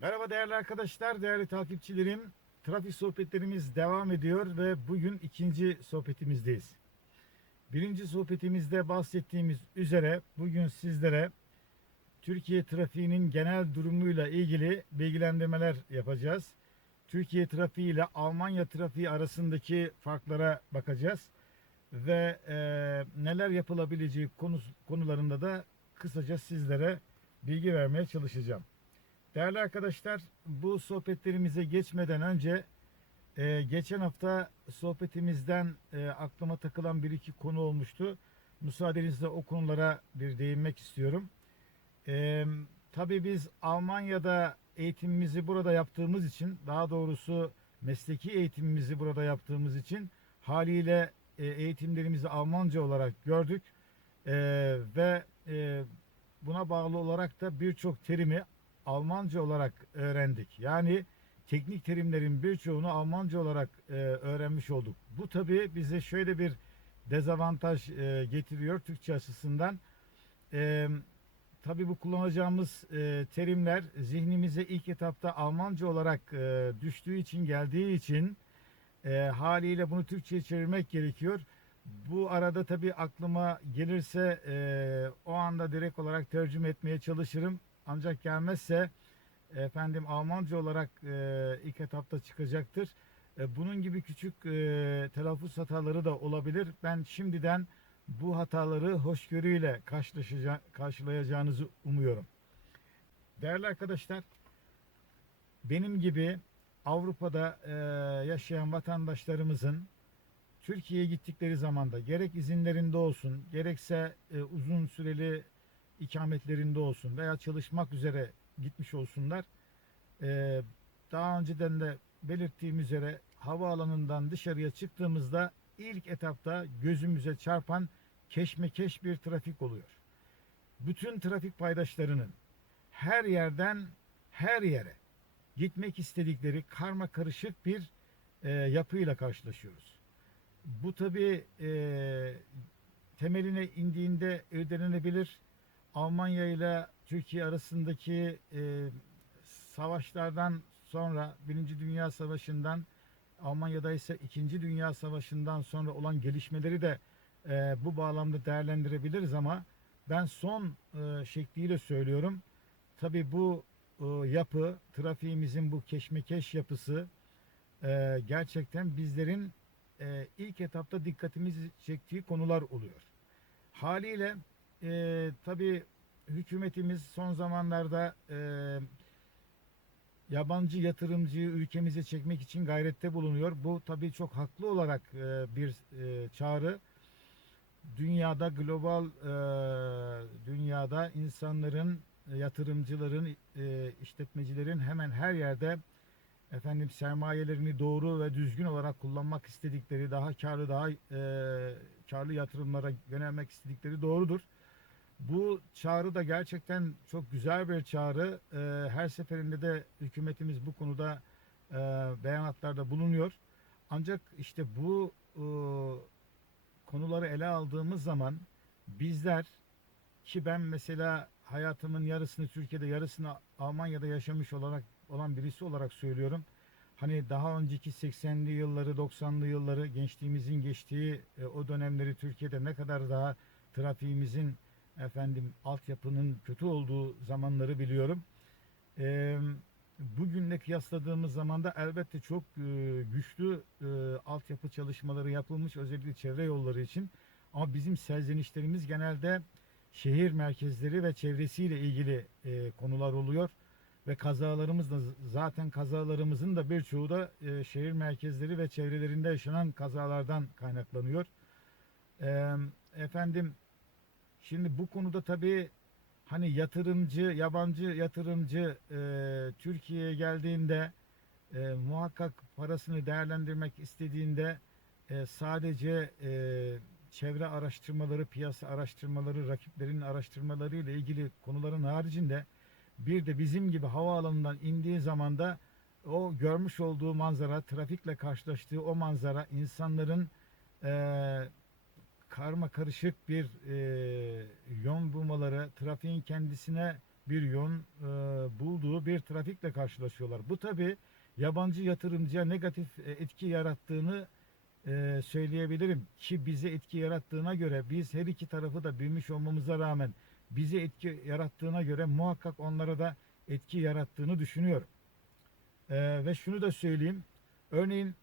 Merhaba değerli arkadaşlar, değerli takipçilerim. Trafik sohbetlerimiz devam ediyor ve bugün ikinci sohbetimizdeyiz. Birinci sohbetimizde bahsettiğimiz üzere bugün sizlere Türkiye trafiğinin genel durumuyla ilgili bilgilendirmeler yapacağız. Türkiye trafiği ile Almanya trafiği arasındaki farklara bakacağız ve e, neler yapılabileceği konu, konularında da kısaca sizlere bilgi vermeye çalışacağım. Değerli arkadaşlar, bu sohbetlerimize geçmeden önce e, geçen hafta sohbetimizden e, aklıma takılan bir iki konu olmuştu. Müsaadenizle o konulara bir değinmek istiyorum. E, tabii biz Almanya'da eğitimimizi burada yaptığımız için, daha doğrusu mesleki eğitimimizi burada yaptığımız için haliyle e, eğitimlerimizi Almanca olarak gördük E, ve e, buna bağlı olarak da birçok terimi Almanca olarak öğrendik. Yani teknik terimlerin birçoğunu Almanca olarak e, öğrenmiş olduk. Bu tabii bize şöyle bir dezavantaj e, getiriyor Türkçe açısından. E, tabii bu kullanacağımız e, terimler zihnimize ilk etapta Almanca olarak e, düştüğü için geldiği için e, haliyle bunu Türkçe'ye çevirmek gerekiyor. Bu arada tabii aklıma gelirse e, o anda direkt olarak tercüme etmeye çalışırım. Ancak gelmezse efendim Almanca olarak e, ilk etapta çıkacaktır. E, bunun gibi küçük e, telaffuz hataları da olabilir. Ben şimdiden bu hataları hoşgörüyle karşılayacağınızı umuyorum. Değerli arkadaşlar, benim gibi Avrupa'da e, yaşayan vatandaşlarımızın Türkiye'ye gittikleri zamanda gerek izinlerinde olsun, gerekse e, uzun süreli ikametlerinde olsun veya çalışmak üzere gitmiş olsunlar. E, daha önceden de belirttiğim üzere havaalanından dışarıya çıktığımızda ilk etapta gözümüze çarpan keşmekeş bir trafik oluyor. Bütün trafik paydaşlarının her yerden her yere gitmek istedikleri karma karışık bir e, yapıyla karşılaşıyoruz. Bu tabi e, temeline indiğinde irdelenebilir. Almanya ile Türkiye arasındaki e, savaşlardan sonra Birinci Dünya Savaşı'ndan Almanya'da ise İkinci Dünya Savaşı'ndan sonra olan gelişmeleri de e, bu bağlamda değerlendirebiliriz ama ben son e, şekliyle söylüyorum. Tabi bu e, yapı, trafiğimizin bu keşmekeş yapısı e, gerçekten bizlerin e, ilk etapta dikkatimizi çektiği konular oluyor. Haliyle e, tabi hükümetimiz son zamanlarda e, yabancı yatırımcıyı ülkemize çekmek için gayrette bulunuyor. Bu tabii çok haklı olarak e, bir e, çağrı. Dünyada global e, dünyada insanların, e, yatırımcıların, e, işletmecilerin hemen her yerde efendim sermayelerini doğru ve düzgün olarak kullanmak istedikleri, daha karlı, daha e, karlı yatırımlara yönelmek istedikleri doğrudur. Bu çağrı da gerçekten çok güzel bir çağrı. Ee, her seferinde de hükümetimiz bu konuda e, beyanatlarda bulunuyor. Ancak işte bu e, konuları ele aldığımız zaman bizler ki ben mesela hayatımın yarısını Türkiye'de yarısını Almanya'da yaşamış olarak olan birisi olarak söylüyorum. Hani daha önceki 80'li yılları 90'lı yılları gençliğimizin geçtiği e, o dönemleri Türkiye'de ne kadar daha trafiğimizin efendim altyapının kötü olduğu zamanları biliyorum. Ee, bugünle kıyasladığımız zaman da elbette çok e, güçlü e, altyapı çalışmaları yapılmış özellikle çevre yolları için. Ama bizim serzenişlerimiz genelde şehir merkezleri ve çevresiyle ilgili e, konular oluyor. Ve kazalarımız da zaten kazalarımızın da birçoğu da e, şehir merkezleri ve çevrelerinde yaşanan kazalardan kaynaklanıyor. E, efendim Şimdi bu konuda tabii hani yatırımcı, yabancı yatırımcı e, Türkiye'ye geldiğinde e, muhakkak parasını değerlendirmek istediğinde e, sadece e, çevre araştırmaları, piyasa araştırmaları, rakiplerin araştırmaları ile ilgili konuların haricinde bir de bizim gibi havaalanından indiği zaman da o görmüş olduğu manzara, trafikle karşılaştığı o manzara insanların e, karma karışık bir e, yön bulmaları, trafiğin kendisine bir yön e, bulduğu bir trafikle karşılaşıyorlar. Bu tabi yabancı yatırımcıya negatif e, etki yarattığını e, söyleyebilirim ki bize etki yarattığına göre biz her iki tarafı da bilmiş olmamıza rağmen bize etki yarattığına göre muhakkak onlara da etki yarattığını düşünüyorum. E, ve şunu da söyleyeyim. Örneğin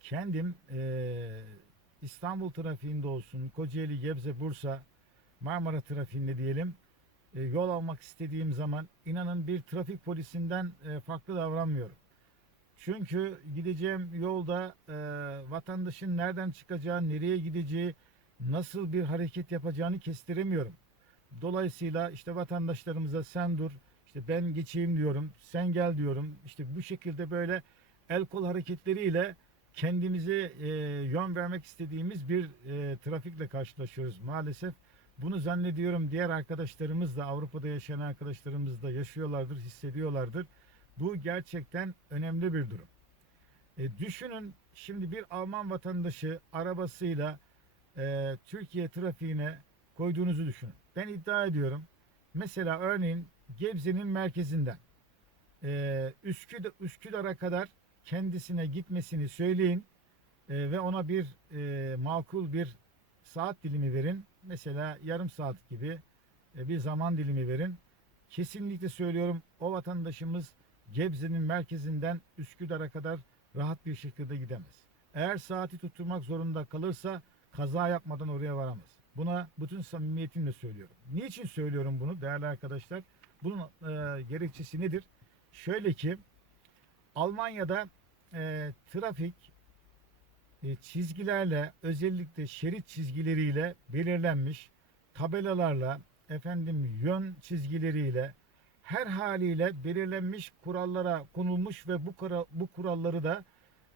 kendim e, İstanbul trafiğinde olsun, Kocaeli, Gebze, Bursa, Marmara trafiğinde diyelim e, yol almak istediğim zaman inanın bir trafik polisinden e, farklı davranmıyorum. Çünkü gideceğim yolda e, vatandaşın nereden çıkacağı, nereye gideceği, nasıl bir hareket yapacağını kestiremiyorum. Dolayısıyla işte vatandaşlarımıza sen dur, işte ben geçeyim diyorum, sen gel diyorum. İşte bu şekilde böyle el kol hareketleriyle kendimize e, yön vermek istediğimiz bir e, trafikle karşılaşıyoruz maalesef. Bunu zannediyorum diğer arkadaşlarımız da Avrupa'da yaşayan arkadaşlarımız da yaşıyorlardır, hissediyorlardır. Bu gerçekten önemli bir durum. E, düşünün şimdi bir Alman vatandaşı arabasıyla e, Türkiye trafiğine koyduğunuzu düşünün. Ben iddia ediyorum. Mesela örneğin Gebze'nin merkezinden e, Üsküdar, Üsküdar'a kadar kendisine gitmesini söyleyin e, ve ona bir e, makul bir saat dilimi verin. Mesela yarım saat gibi e, bir zaman dilimi verin. Kesinlikle söylüyorum o vatandaşımız Gebze'nin merkezinden Üsküdar'a kadar rahat bir şekilde gidemez. Eğer saati tutturmak zorunda kalırsa kaza yapmadan oraya varamaz. Buna bütün samimiyetimle söylüyorum. Niçin söylüyorum bunu değerli arkadaşlar? Bunun e, gerekçesi nedir? Şöyle ki Almanya'da e, trafik e, çizgilerle özellikle şerit çizgileriyle belirlenmiş tabelalarla efendim yön çizgileriyle her haliyle belirlenmiş kurallara konulmuş ve bu kura, bu kuralları da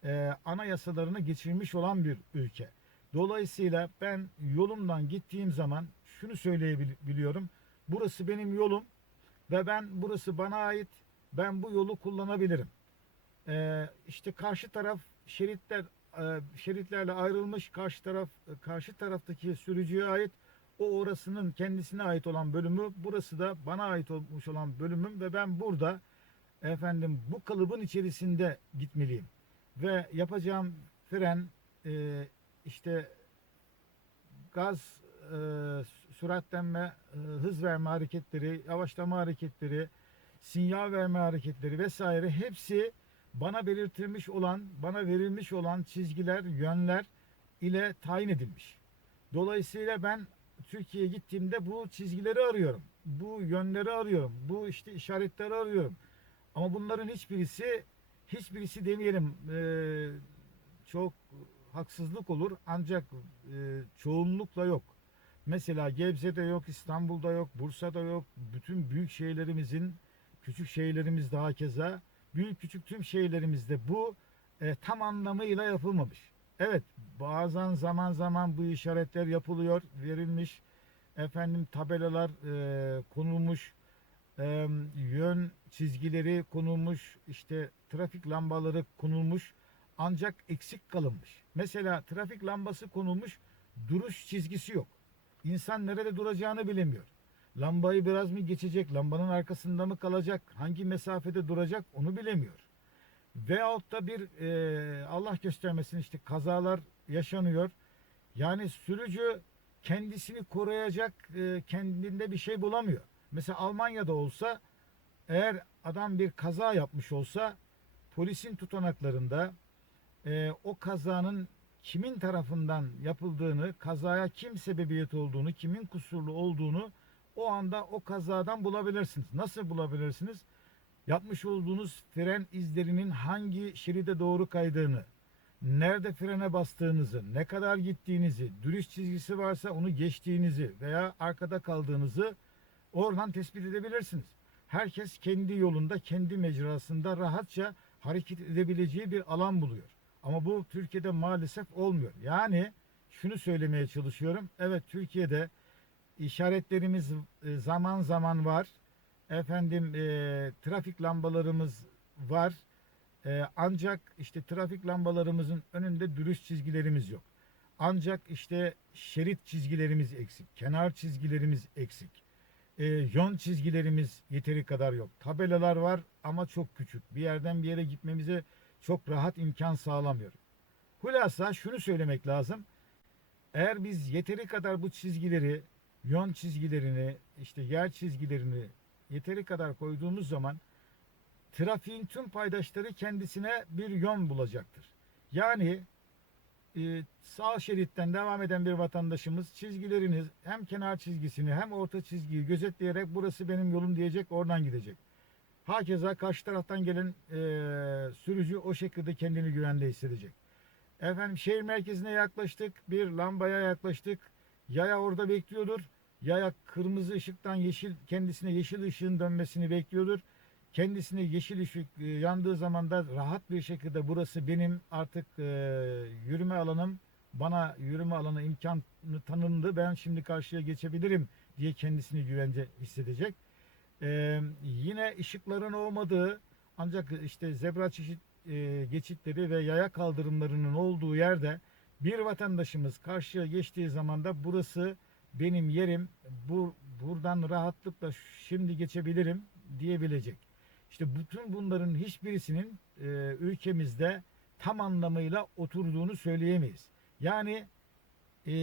e, anayasalarını geçirmiş olan bir ülke. Dolayısıyla ben yolumdan gittiğim zaman şunu söyleyebiliyorum. Burası benim yolum ve ben burası bana ait. Ben bu yolu kullanabilirim. Ee, işte karşı taraf şeritler e, şeritlerle ayrılmış karşı taraf karşı taraftaki sürücüye ait o orasının kendisine ait olan bölümü burası da bana ait olmuş olan bölümüm ve ben burada efendim bu kalıbın içerisinde gitmeliyim. Ve yapacağım fren e, işte gaz e, süratlenme e, hız verme hareketleri yavaşlama hareketleri sinyal verme hareketleri vesaire hepsi bana belirtilmiş olan, bana verilmiş olan çizgiler, yönler ile tayin edilmiş. Dolayısıyla ben Türkiye'ye gittiğimde bu çizgileri arıyorum. Bu yönleri arıyorum. Bu işte işaretleri arıyorum. Ama bunların hiçbirisi hiçbirisi demeyelim e, çok haksızlık olur ancak e, çoğunlukla yok. Mesela Gebze'de yok, İstanbul'da yok, Bursa'da yok. Bütün büyük şehirlerimizin, küçük şehirlerimiz daha keza büyük küçük tüm şehirlerimizde bu e, tam anlamıyla yapılmamış. Evet bazen zaman zaman bu işaretler yapılıyor, verilmiş. Efendim tabelalar e, konulmuş, e, yön çizgileri konulmuş, işte trafik lambaları konulmuş ancak eksik kalınmış. Mesela trafik lambası konulmuş, duruş çizgisi yok. İnsan nerede duracağını bilemiyor. Lambayı biraz mı geçecek, lambanın arkasında mı kalacak, hangi mesafede duracak onu bilemiyor. Veyahut da bir e, Allah göstermesin işte kazalar yaşanıyor. Yani sürücü kendisini koruyacak e, kendinde bir şey bulamıyor. Mesela Almanya'da olsa eğer adam bir kaza yapmış olsa polisin tutanaklarında e, o kazanın kimin tarafından yapıldığını, kazaya kim sebebiyet olduğunu, kimin kusurlu olduğunu o anda o kazadan bulabilirsiniz. Nasıl bulabilirsiniz? Yapmış olduğunuz fren izlerinin hangi şeride doğru kaydığını, nerede frene bastığınızı, ne kadar gittiğinizi, dürüst çizgisi varsa onu geçtiğinizi veya arkada kaldığınızı oradan tespit edebilirsiniz. Herkes kendi yolunda, kendi mecrasında rahatça hareket edebileceği bir alan buluyor. Ama bu Türkiye'de maalesef olmuyor. Yani şunu söylemeye çalışıyorum. Evet Türkiye'de işaretlerimiz e, zaman zaman var. Efendim e, trafik lambalarımız var. E, ancak işte trafik lambalarımızın önünde dürüst çizgilerimiz yok. Ancak işte şerit çizgilerimiz eksik. Kenar çizgilerimiz eksik. e, yön çizgilerimiz yeteri kadar yok. Tabelalar var ama çok küçük. Bir yerden bir yere gitmemize çok rahat imkan sağlamıyor. Hulasa şunu söylemek lazım. Eğer biz yeteri kadar bu çizgileri, yön çizgilerini, işte yer çizgilerini yeteri kadar koyduğumuz zaman trafiğin tüm paydaşları kendisine bir yön bulacaktır. Yani e, sağ şeritten devam eden bir vatandaşımız çizgilerini hem kenar çizgisini hem orta çizgiyi gözetleyerek burası benim yolum diyecek oradan gidecek. Hakeza karşı taraftan gelen e, sürücü o şekilde kendini güvende hissedecek. Efendim şehir merkezine yaklaştık bir lambaya yaklaştık yaya orada bekliyordur. Yaya kırmızı ışıktan yeşil kendisine yeşil ışığın dönmesini bekliyordur kendisine yeşil ışık e, yandığı zaman da rahat bir şekilde burası benim artık e, yürüme alanım bana yürüme alanı imkanı tanındı ben şimdi karşıya geçebilirim diye kendisini güvence hissedecek. E, yine ışıkların olmadığı ancak işte zebra çeşit geçitleri ve yaya kaldırımlarının olduğu yerde bir vatandaşımız karşıya geçtiği zaman da burası benim yerim bu buradan rahatlıkla şimdi geçebilirim diyebilecek. İşte bütün bunların hiçbirisinin e, ülkemizde tam anlamıyla oturduğunu söyleyemeyiz. Yani e,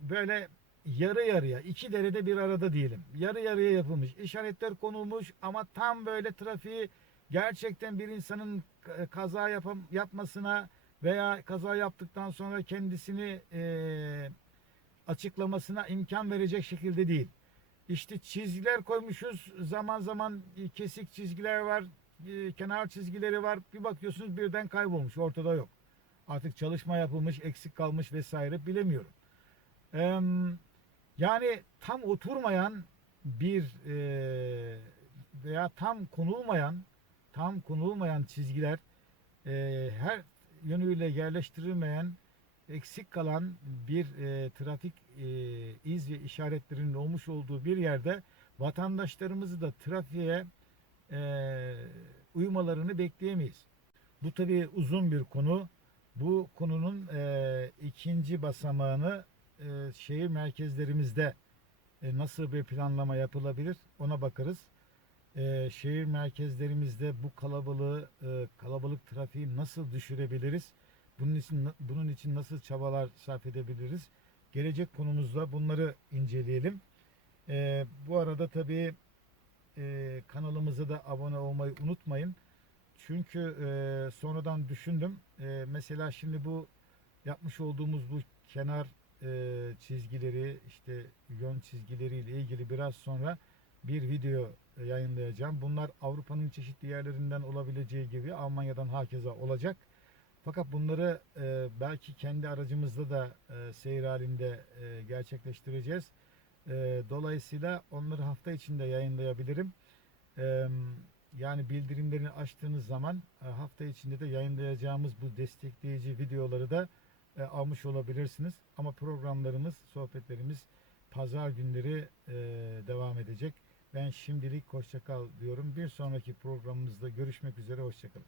böyle yarı yarıya iki derede bir arada diyelim. Yarı yarıya yapılmış. işaretler konulmuş ama tam böyle trafiği gerçekten bir insanın kaza yapam, yapmasına veya kaza yaptıktan sonra kendisini e, açıklamasına imkan verecek şekilde değil. İşte çizgiler koymuşuz. Zaman zaman e, kesik çizgiler var. e, Kenar çizgileri var. Bir bakıyorsunuz birden kaybolmuş. Ortada yok. Artık çalışma yapılmış, eksik kalmış vesaire bilemiyorum. Yani tam oturmayan bir eee, veya tam konulmayan tam konulmayan çizgiler her yönüyle yerleştirilmeyen eksik kalan bir e, trafik e, iz ve işaretlerinin olmuş olduğu bir yerde vatandaşlarımızı da trafiğe e, uymalarını bekleyemeyiz. Bu tabii uzun bir konu. Bu konunun e, ikinci basamağını e, şehir merkezlerimizde e, nasıl bir planlama yapılabilir ona bakarız. E, şehir merkezlerimizde bu kalabalığı, e, kalabalık trafiği nasıl düşürebiliriz? Bunun için bunun için nasıl çabalar sarf edebiliriz? Gelecek konumuzda bunları inceleyelim. Ee, bu arada tabii e, kanalımıza da abone olmayı unutmayın. Çünkü e, sonradan düşündüm. E, mesela şimdi bu yapmış olduğumuz bu kenar çizgileri işte yön çizgileriyle ilgili biraz sonra bir video yayınlayacağım. Bunlar Avrupa'nın çeşitli yerlerinden olabileceği gibi Almanya'dan hakeza olacak. Fakat bunları e, belki kendi aracımızda da e, seyir halinde e, gerçekleştireceğiz. Dolayısıyla onları hafta içinde yayınlayabilirim. Yani bildirimlerini açtığınız zaman hafta içinde de yayınlayacağımız bu destekleyici videoları da almış olabilirsiniz. Ama programlarımız, sohbetlerimiz pazar günleri devam edecek. Ben şimdilik hoşçakal diyorum. Bir sonraki programımızda görüşmek üzere. Hoşçakalın.